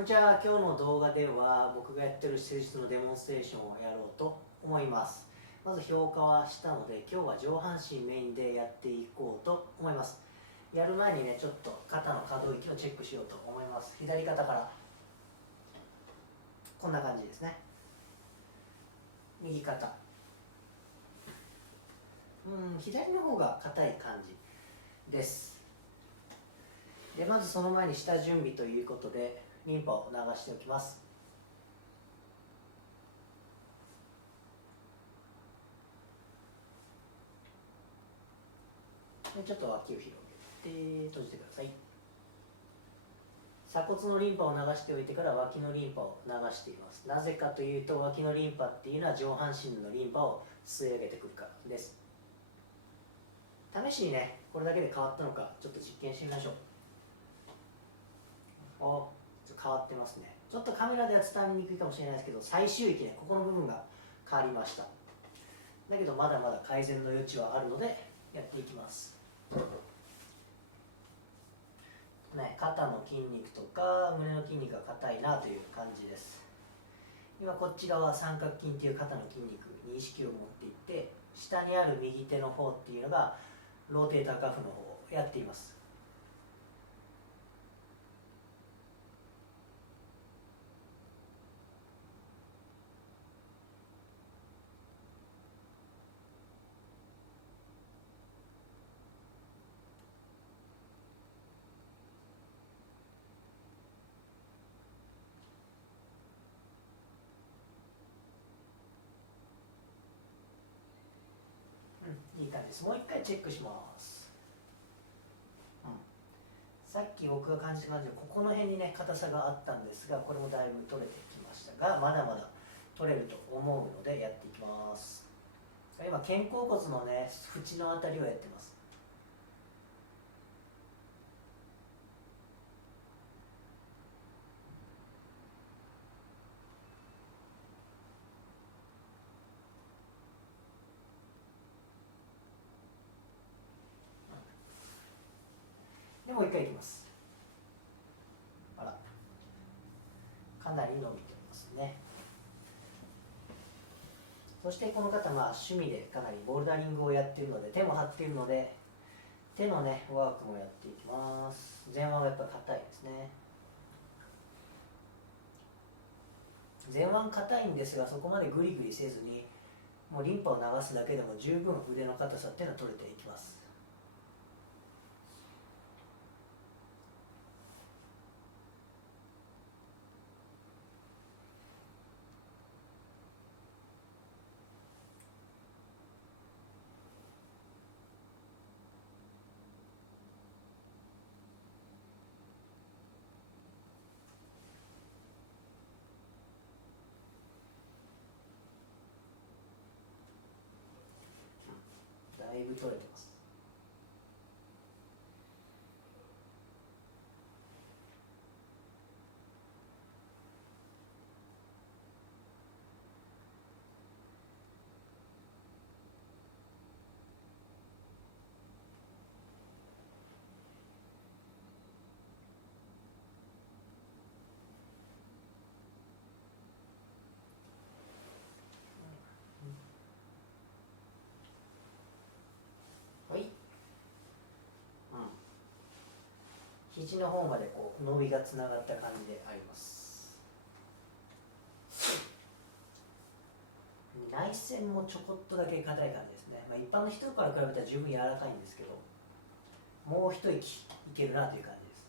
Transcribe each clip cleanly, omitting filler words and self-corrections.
こんにちは。今日の動画では僕がやってる施術のデモンストレーションをやろうと思います。まず評価はしたので、今日は上半身メインでやっていこうと思います。やる前にね、ちょっと肩の可動域をチェックしようと思います。左肩からこんな感じですね。右肩、左の方が硬い感じです。でまずその前に下準備ということでリンパを流しておきます。でちょっと脇を広げて閉じてください。鎖骨のリンパを流しておいてから脇のリンパを流しています。なぜかというと、脇のリンパっていうのは上半身のリンパを吸い上げてくるからです。試しにね、これだけで変わったのかちょっと実験してみましょう。ちょっと変わってますね。ちょっとカメラでは伝わりにくいかもしれないですけど、最終域ね、ここの部分が変わりました。だけどまだまだ改善の余地はあるのでやっていきます。ね、肩の筋肉とか胸の筋肉が硬いなという感じです。今こっち側三角筋っていう肩の筋肉に意識を持っていって、下にある右手の方っていうのがローテーターカフの方をやっています。いい感じです。もう一回チェックします。さっき僕が感じた感じでここの辺にね硬さがあったんですが、これもだいぶ取れてきましたが、まだまだ取れると思うのでやっていきます。今肩甲骨のね縁のあたりをやってます。でもう一回いきます。あら、かなり伸びてますね。そしてこの方は趣味でかなりボルダリングをやっているので、手も張っているので手のねワークもやっていきます。前腕がやっぱ硬いですね。前腕硬いんですが、そこまでグリグリせずにもうリンパを流すだけでも十分腕の硬さっていうのは取れていきます。だいぶ取れてます。はい、肘の方までこう伸びがつながった感じであります。内旋もちょこっとだけ硬い感じですね。一般の人から比べたら十分柔らかいんですけど、もう一息いけるなという感じです。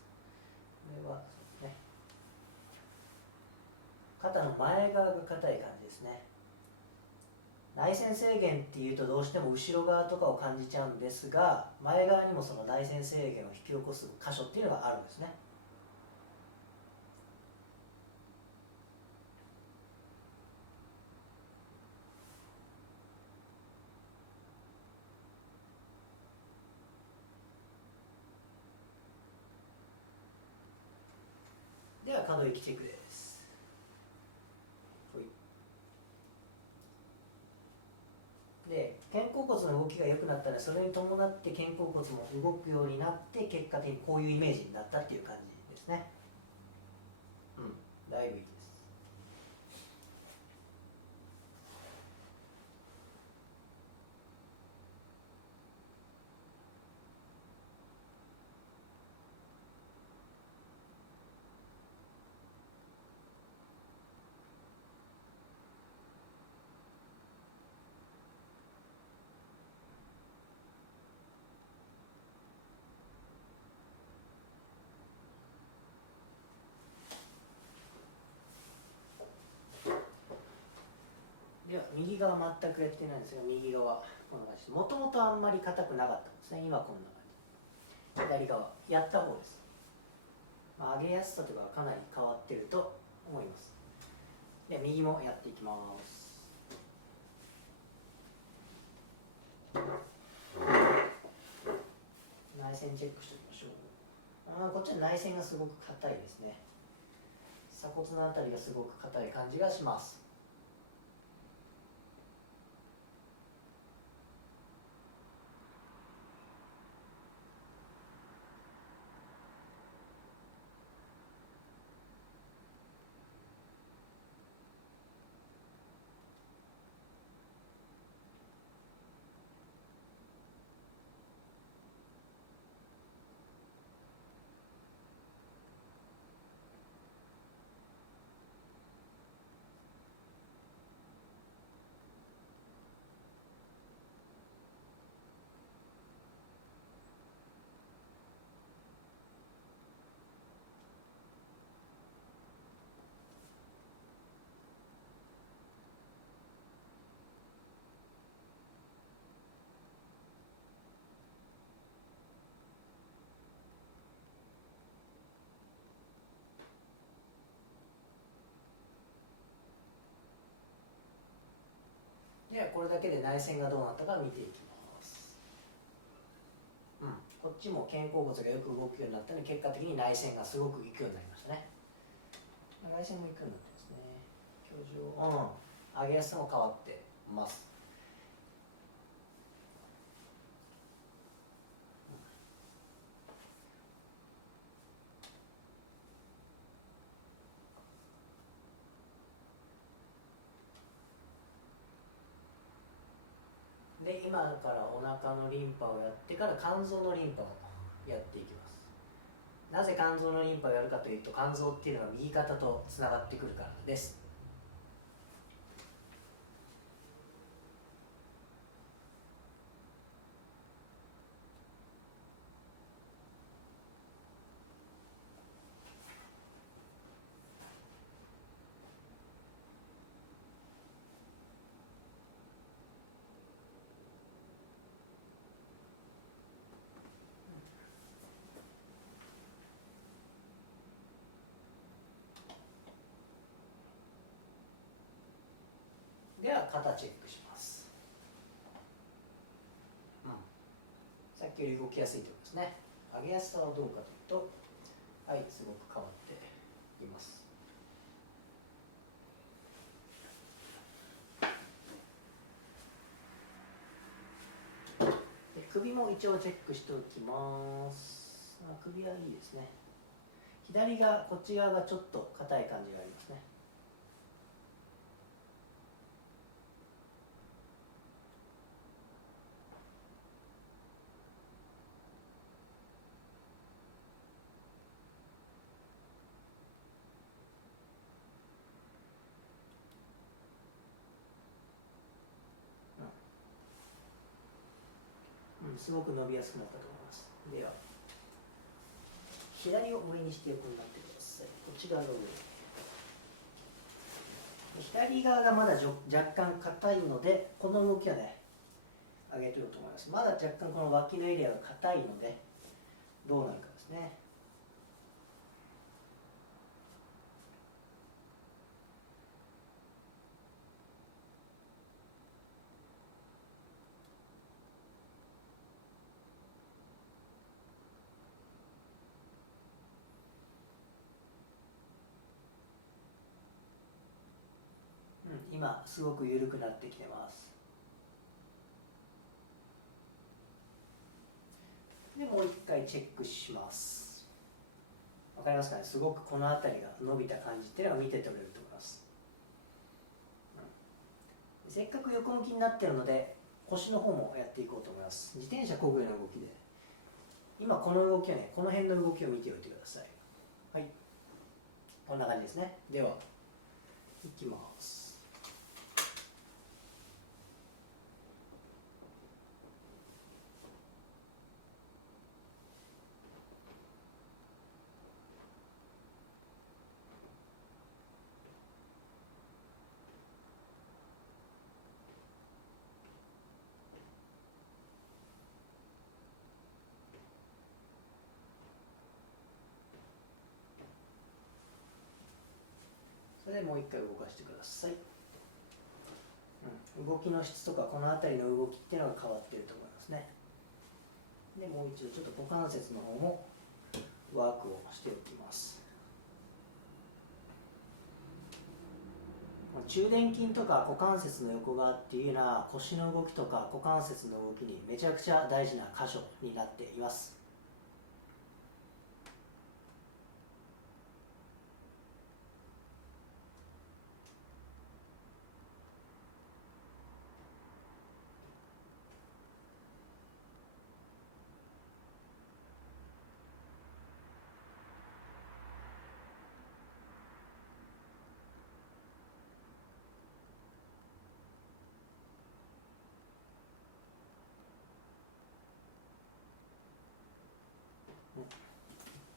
これはそうですね、肩の前側が硬い感じですね。内旋制限っていうとどうしても後ろ側とかを感じちゃうんですが、前側にもその内旋制限を引き起こす箇所っていうのがあるんですね。では可動域チェックです。で肩甲骨の動きが良くなったら、それに伴って肩甲骨も動くようになって、結果的にこういうイメージになったっていう感じですね。右側全くやってないんですが、右側こんな感じで、もともとあんまり硬くなかったんですね。今こんな感じ。左側やった方です。上げやすさとかはかなり変わってると思います。で右もやっていきます。内線チェックしておきましょう。こっちは内線がすごく硬いですね。鎖骨のあたりがすごく硬い感じがします。ではこれだけで内線がどうなったか見ていきます。こっちも肩甲骨がよく動くようになったので、結果的に内線がすごくいくようになりましたね。内線もいくようになってますね。表情、上げやすさも変わってます。で今からお腹のリンパをやってから肝臓のリンパをやっていきます。なぜ肝臓のリンパをやるかというと、肝臓っていうのは右肩とつながってくるからです。では肩チェックします。さっきより動きやすいということですね。上げやすさはどうかというと、はい、すごく変わっています。で首も一応チェックしておきます。首はいいですね。左側、こっち側がちょっと硬い感じがありますね。すごく伸びやすくなったと思います。では左を上にして横になってください。こっち側が上。左側がまだ若干硬いので、この動きはね上げてようと思います。まだ若干この脇のエリアが硬いのでどうなるかですね。今すごく緩くなってきてます。でもう一回チェックします。わかりますかね。すごくこの辺りが伸びた感じっていうのが見て取れると思います。せっかく横向きになってるので腰の方もやっていこうと思います。自転車漕ぐような動きで、今この動きをね、この辺の動きを見ておいてください。はい、こんな感じですね。ではいきます。それでもう一回動かしてください。動きの質とかこの辺りの動きっていうのが変わっていると思いますね。でもう一度ちょっと股関節の方もワークをしておきます。中殿筋とか股関節の横側っていうのは腰の動きとか股関節の動きにめちゃくちゃ大事な箇所になっています。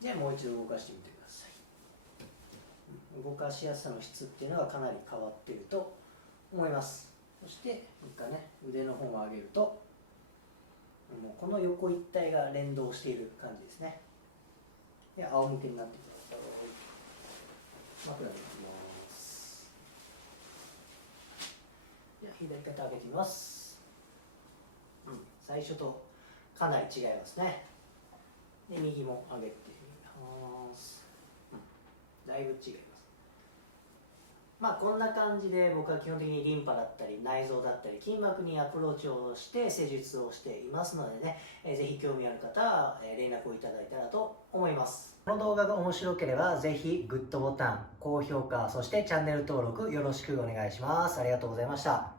じゃあもう一度動かしてみてください。動かしやすさの質っていうのがかなり変わっていると思います。そしてもう一回ね、腕の方を上げるともうこの横一体が連動している感じですね。で、仰向けになってください。枕に行きます。では左肩上げてみます。最初とかなり違いますね。で、右も上げてみます。だいぶ違います。こんな感じで僕は基本的にリンパだったり内臓だったり筋膜にアプローチをして施術をしていますのでね、ぜひ興味ある方は連絡をいただいたらと思います。この動画が面白ければぜひグッドボタン、高評価、そしてチャンネル登録よろしくお願いします。ありがとうございました。